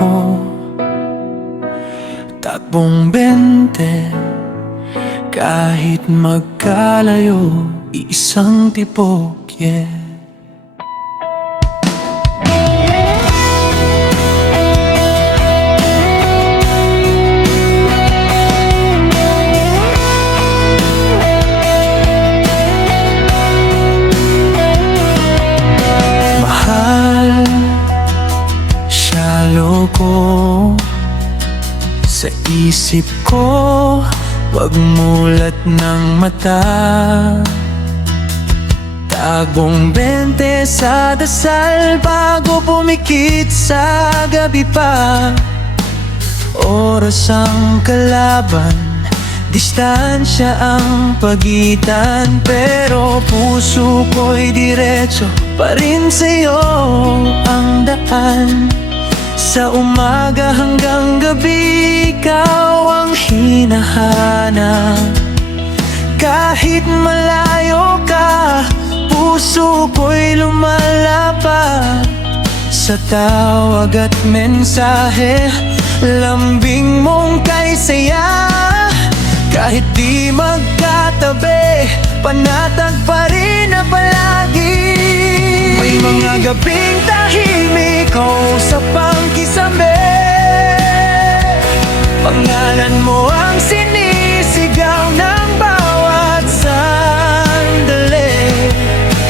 ko. Takbong 20, kahit magkalayo, isang tipok, yeah. Mahal, shallow ko. Sa isip ko, wag mulat ng mata. Tagbong 20 sa dasal bago pumikit sa gabi pa. Oras ang kalaban, distansya ang pagitan, pero puso ko'y diretso pa rin sa'yo ang daan. Sa umaga hanggang gabi, ikaw ang hinahanap. Kahit malayo ka, puso ko'y lumalapad. Sa tawag at mensahe, lambing mong kay saya. Kahit di magkatabi, panatag pa rin na palagi. May mga gabing tahimik ko sa pangkisame. Pangalan mo ang sinisigaw ng bawat sandali.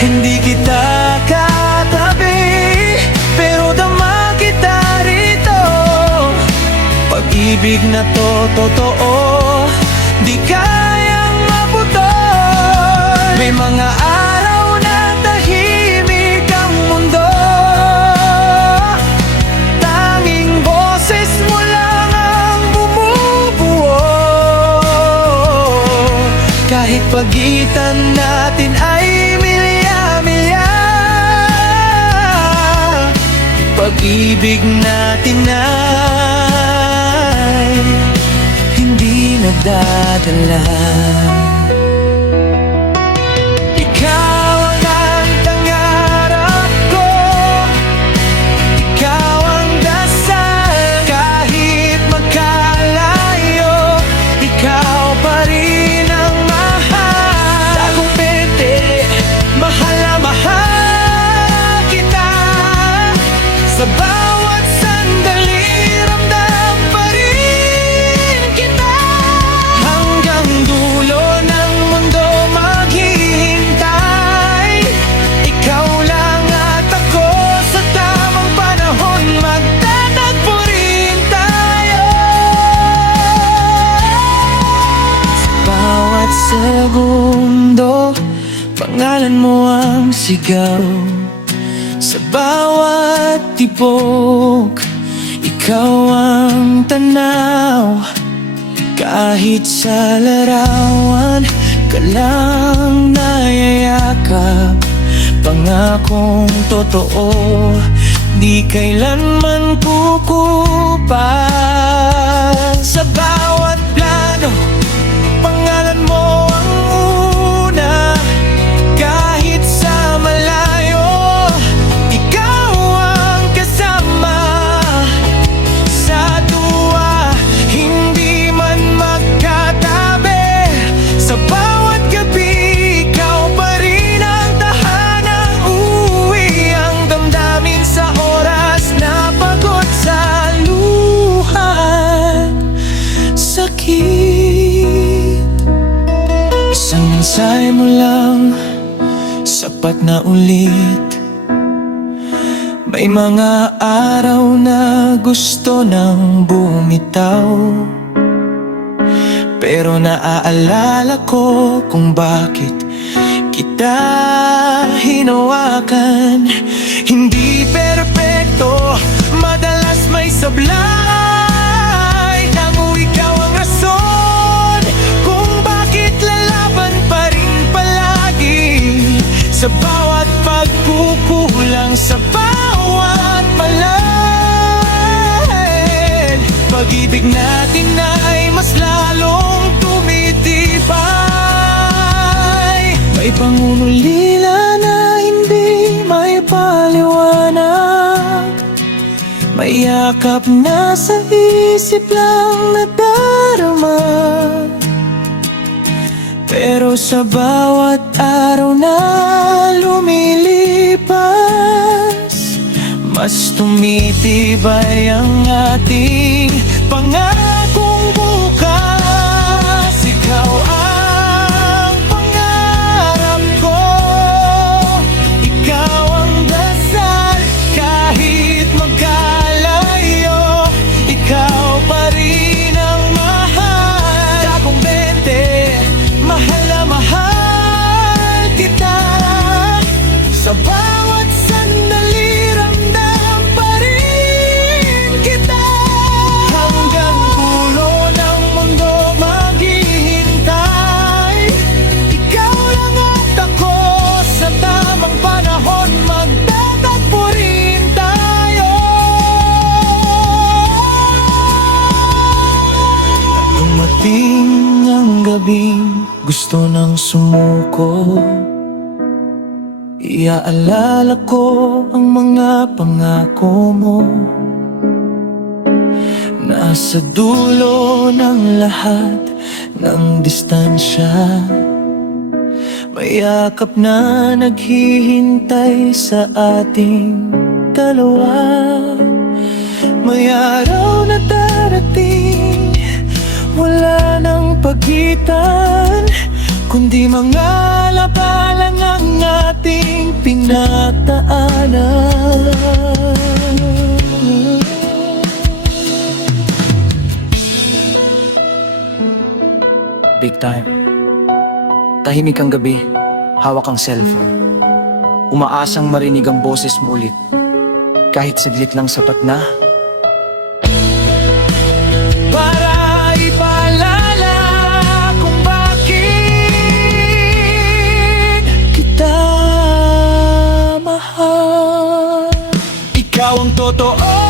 Hindi kita katabi, pero dama kita rito. Pag-ibig na to totoo, di kayang maputol. May mga araw na tahimik ang mundo, tanging boses mo lang ang bumubuo. Kahit pagitan natin ay milya-milya, pag-ibig natin ay hindi nagdadala. Ikaw ang pangarap ko, ikaw ang dasal. Kahit magkalayo, ikaw pa rin ang mahal. Takong 20, mahal na mahal kita. Sa bawat sandali, ramdam pa rin kita. Hanggang dulo ng mundo maghihintay, ikaw lang at ako. Sa tamang panahon, magtatagpo rin tayo. Sa bawat segundo, pangalan mo ang sigaw. Sa bawat tibok, ikaw ang tanaw. Kahit sa larawan ka lang nayayakap, pangakong totoo, di kailanman kukupas. Sa bawat plano, pangalan mo ang una. Kahit sa malayo, ikaw ang kasama. Sa tuwa, hindi man magkatabi. Sa bawat gabi, ikaw pa rin ang tahanang uwi. Ang damdamin sa oras na pagod sa luha, sakit. Isang mensahe mo lang, sapat na ulit. May mga araw na gusto nang bumitaw, pero naaalala ko kung bakit kita hinawakan. Hindi perpekto, madalas may sablay. Tango ikaw ang rason kung bakit lalaban pa rin palagi. Sa bawat pagkukulang, sa bawat malay, pag-ibig natin ay mas lalong tumitibay. May pangungulila na hindi may paliwanag, May yakap na sa isip lang nadarama, pero sa bawat araw na lumilipas, mas tumitibay ang ating pangakong bukas. Ikaw ang pangarap ko, ikaw ang dasal kahit magkalayo, ikaw pa rin ang mahal. Dagong 20, mahal na mahal kita. Sa bawat sandali ramdam pa rin kita, hanggang dulo ng mundo maghihintay. Ikaw lang at ako, sa tamang panahon magtatagpo rin tayo. Dumating ang gabing gusto nang sumuko, iaalala ko ang mga pangako mo. Nasa dulo ng lahat ng distansya, may yakap na naghihintay sa ating dalawa. May araw na darating, wala nang pagitan, kundi mga labalang ang ating pinagdaanan. Big time. Tahimik ang gabi, hawak ang cellphone. Umaasang marinig ang boses mo ulit. Kahit saglit lang sapat na. Para ipaalala kung bakit kita mahal. Ikaw ang totoo